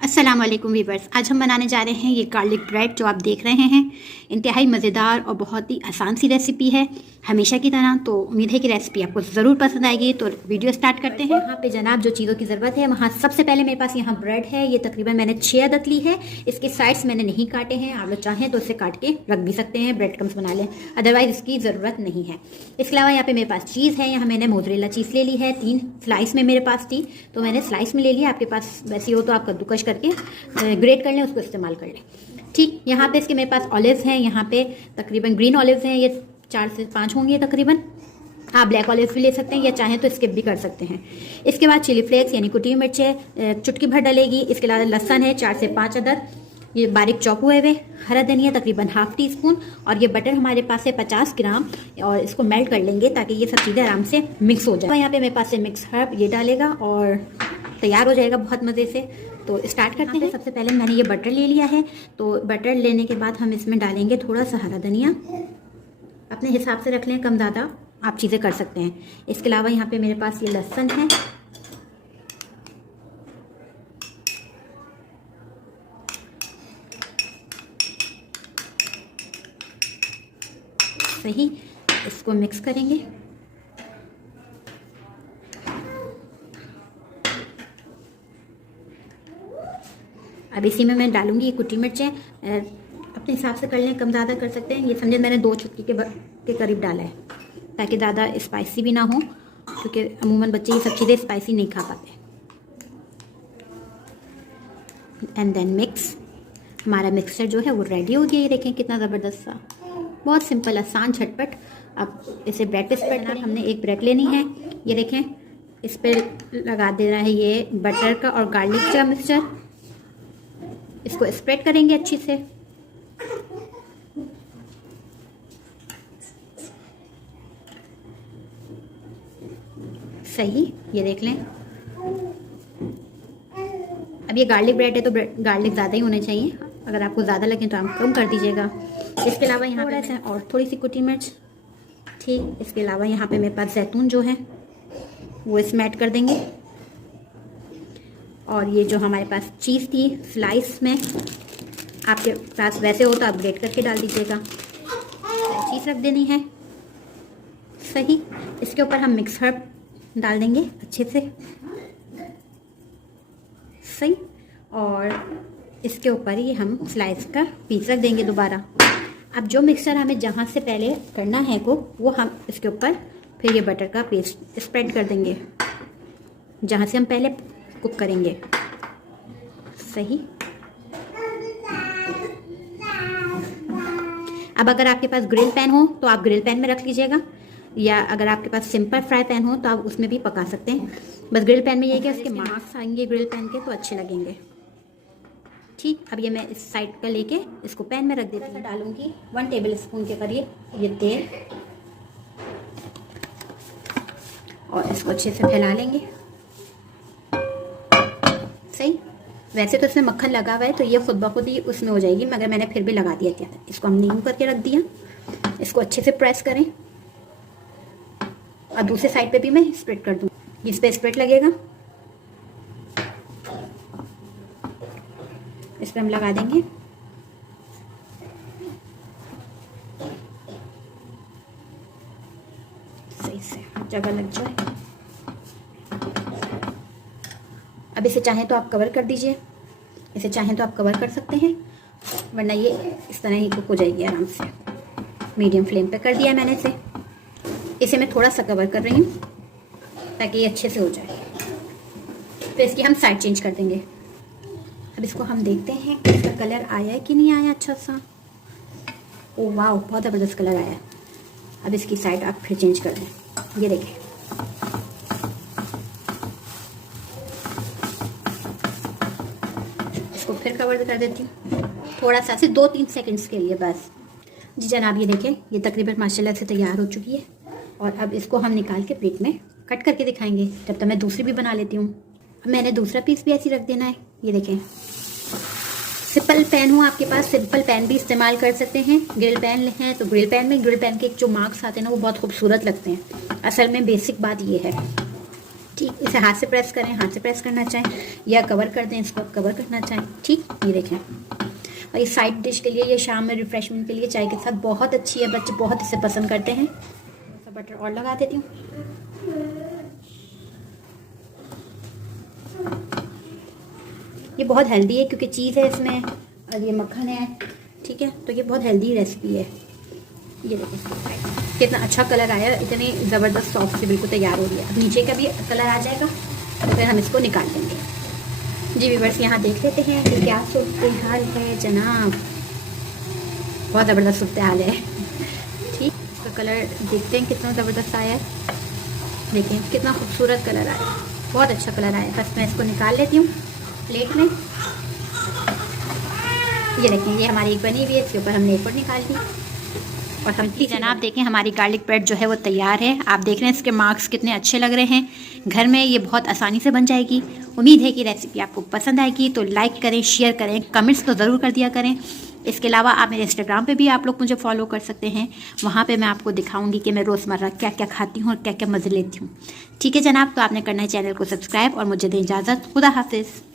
अस्सलाम वालेकुम वीवर्स। आज हम बनाने जा रहे हैं ये गार्लिक ब्रेड जो आप देख रहे हैं। इंतहाई मज़ेदार और बहुत ही आसान सी रेसिपी है हमेशा की तरह। तो उम्मीद है कि रेसिपी आपको ज़रूर पसंद आएगी। तो वीडियो स्टार्ट करते हैं। यहाँ पे जनाब जो चीज़ों की ज़रूरत है वहाँ सबसे पहले मेरे पास यहाँ ब्रेड है। ये तकरीबन मैंने 6 अदद ली है। इसके साइड्स मैंने नहीं काटे हैं। आप लोग चाहें तो इसे काट के रख भी सकते हैं, ब्रेड क्रम्स बना लें, अदरवाइज़ इसकी ज़रूरत नहीं है। इसके अलावा यहाँ पे मेरे पास चीज़ है। यहाँ मैंने मोज़रेला चीज़ ले ली है, 3 स्लाइस में मेरे पास थी तो मैंने स्लाइस में ले लिया। आपके पास वैसी हो तो आप कद्दूकश करके ग्रेट कर लें, उसको इस्तेमाल कर लें। ठीक, यहाँ पे इसके मेरे पास ऑलिव्स हैं। यहाँ पे तकरीबन ग्रीन ऑलिव्स हैं, ये 4 से 5 होंगे तकरीबन। आप ब्लैक ऑलिव भी ले सकते हैं या चाहें तो स्किप भी कर सकते हैं। इसके बाद चिली फ्लेक्स यानी कुटी मिर्च है, चुटकी भर डलेगी। इसके अलावा लहसन है 4 से 5 अदद, ये बारीक चॉप हुए हुए। हरा धनिया तकरीबन ½ टीस्पून। और ये बटर हमारे पास है 50 ग्राम और इसको मेल्ट कर लेंगे ताकि ये सब चीज़ें आराम से मिक्स हो जाए। यहाँ पे मेरे पास है मिक्स हर्ब, ये डालेगा और तैयार हो जाएगा बहुत मज़े से। तो स्टार्ट करते हैं। सबसे पहले मैंने ये बटर ले लिया है। तो बटर लेने के बाद हम इसमें डालेंगे थोड़ा सा हरा धनिया। अपने हिसाब से रख लें, कम ज़्यादा आप चीज़ें कर सकते हैं। इसके अलावा यहाँ पे मेरे पास ये लहसुन है। सही, इसको मिक्स करेंगे। अब इसी में मैं डालूंगी ये कुटी मिर्चें। अपने हिसाब से कर लें, कम ज़्यादा कर सकते हैं। ये समझे मैंने 2 चुटकी के करीब डाला है ताकि ज़्यादा स्पाइसी भी ना हो, क्योंकि अमूमन बच्चे ये सब चीज़ें स्पाइसी नहीं खा पाते। And then mix. हमारा मिक्सचर जो है वो रेडी हो गया। ये देखें कितना ज़बरदस्त सा, बहुत सिंपल, आसान, झटपट। अब इसे ब्रेड पे स्प्रेड करना। हमने एक ब्रेड लेनी है। ये देखें, इस पर लगा देना है ये बटर का और गार्लिक का मिक्सचर। इसको स्प्रेड करेंगे अच्छी से। सही, ये देख लें। अब ये गार्लिक ब्रेड है तो गार्लिक ज़्यादा ही होने चाहिए। अगर आपको ज़्यादा लगे तो आप कम कर दीजिएगा। इसके अलावा यहाँ पे और थोड़ी सी कुटी मिर्च। ठीक, इसके अलावा यहाँ पे मेरे पास जैतून जो है वो इसमें ऐड कर देंगे। और ये जो हमारे पास चीज़ थी स्लाइस में, आपके पास वैसे हो तो आप ग्रेट करके डाल दीजिएगा। चीज़ रख देनी है। सही, इसके ऊपर हम मिक्स हर्ब डाल देंगे अच्छे से। सही, और इसके ऊपर ही हम स्लाइस का पीस रख देंगे दोबारा। अब जो मिक्सचर हमें जहाँ से पहले करना है वो हम इसके ऊपर फिर ये बटर का पेस्ट स्प्रेड कर देंगे जहाँ से हम पहले कुक करेंगे। सही, अब अगर आपके पास ग्रिल पैन हो तो आप ग्रिल पैन में रख लीजिएगा, या अगर आपके पास सिंपल फ्राई पैन हो तो आप उसमें भी पका सकते हैं। बस ग्रिल पैन में ये कि उसके मार्क्स आएंगे ग्रिल पैन के तो अच्छे लगेंगे। ठीक, अब ये मैं इस साइड का लेके इसको पैन में रख देती हूँ। डालूंगी 1 टेबल स्पून के करीब ये तेल और इसको अच्छे से फैला लेंगे। सही, वैसे तो इसमें मक्खन लगा हुआ है तो ये खुद ब खुद ही उसमें हो जाएगी, मगर मैंने फिर भी लगा दिया। क्या था, इसको हमने यूं करके रख दिया। इसको अच्छे से प्रेस करें और दूसरे साइड पे भी मैं स्प्रेड कर दूँ। इस पे स्प्रेड लगेगा, इस पे हम लगा देंगे। सही से जगह लग जाए। अब इसे चाहें तो आप कवर कर दीजिए, इसे चाहें तो आप कवर कर सकते हैं, वरना ये इस तरह ही कुक हो जाएगी आराम से। मीडियम फ्लेम पे कर दिया मैंने इसे मैं थोड़ा सा कवर कर रही हूँ ताकि ये अच्छे से हो जाए। फिर इसकी हम साइड चेंज कर देंगे। अब इसको हम देखते हैं कि इसका कलर आया है कि नहीं आया अच्छा सा। ओ वाह, बहुत ज़बरदस्त कलर आया है। अब इसकी साइड आप फिर चेंज कर दें। ये देखें, इसको फिर कवर कर देती हूँ थोड़ा सा, सिर्फ 2-3 सेकंड्स के लिए बस। जी जनाब, ये देखें, ये तकरीबन माशाल्लाह से तैयार हो चुकी है। और अब इसको हम निकाल के प्लेट में कट करके दिखाएंगे। जब तक मैं दूसरी भी बना लेती हूँ। अब मैंने दूसरा पीस भी ऐसे रख देना है। ये देखें, सिंपल पैन हो आपके पास, सिंपल पैन भी इस्तेमाल कर सकते हैं। ग्रिल पैन है तो ग्रिल पैन में, ग्रिल पैन के जो मार्क्स आते हैं ना वो बहुत खूबसूरत लगते हैं। असल में बेसिक बात ये है। ठीक, इसे हाथ से प्रेस करें, हाथ से प्रेस करना चाहें या कवर कर दें, इसको कवर करना चाहें। ठीक, ये देखें। और ये साइड डिश के लिए, ये शाम में रिफ्रेशमेंट के लिए चाय के साथ बहुत अच्छी है, बच्चे बहुत इसे पसंद करते हैं। थोड़ा सा बटर और लगा देती हूँ। ये बहुत हेल्दी है क्योंकि चीज़ है इसमें और ये मक्खन है। ठीक है, तो ये बहुत हेल्दी रेसिपी है। ये देखिए कितना अच्छा कलर आया, इतनी ज़बरदस्त सॉफ्ट से बिल्कुल तैयार हो रही है। अब नीचे का भी कलर आ जाएगा तो फिर हम इसको निकाल लेंगे। जी व्यूअर्स, यहाँ देख लेते हैं कि क्या सूरत हाल है जनाब। बहुत ज़बरदस्त सूरत हाल है। ठीक, इसका कलर देखते हैं कितना ज़बरदस्त आया है। देखिए कितना खूबसूरत कलर आया, बहुत अच्छा कलर आया। बस मैं इसको निकाल लेती हूँ प्लेट में। ये देखें, ये हमारी एक बनी हुई है, इसके ऊपर हमने एक और निकाल ली। और हम जनाब देखें हमारी गार्लिक ब्रेड जो है वो तैयार है। आप देख रहे हैं इसके मार्क्स कितने अच्छे लग रहे हैं। घर में ये बहुत आसानी से बन जाएगी। उम्मीद है कि रेसिपी आपको पसंद आएगी, तो लाइक करें, शेयर करें, कमेंट्स तो ज़रूर कर दिया करें। इसके अलावा आप मेरे इंस्टाग्राम पे भी आप लोग मुझे फॉलो कर सकते हैं। वहाँ पे मैं आपको दिखाऊंगी कि मैं रोज़मर्रा क्या क्या खाती हूँ और क्या क्या मज़े लेती हूँ। ठीक है जनाब, तो आपने करना है चैनल को सब्सक्राइब और मुझे दें इजाज़त। खुदा हाफिज़।